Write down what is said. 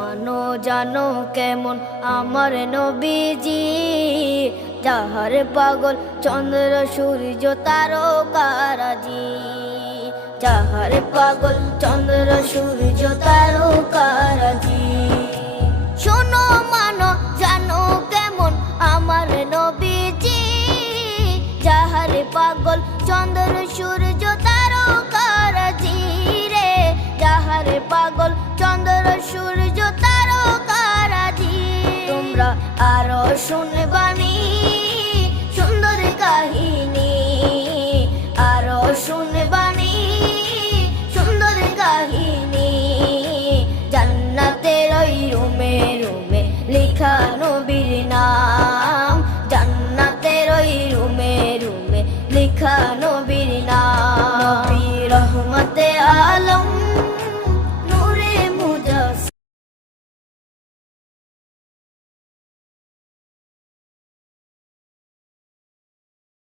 মানো জানো কেমন আমার নবীজি, যাহার পাগল চন্দ্র সূর্য তারকারাজি, যাহার পাগল চন্দ্র সূর্য তারকারাজি। শোনো মানো জানো কেমন আমার নবীজি, যাহার পাগল চন্দ্র সূর্য তারকারাজি রে, যাহার পাগল চন্দ্র সূর্য তারকারাজি। তোমরা আরো শুনে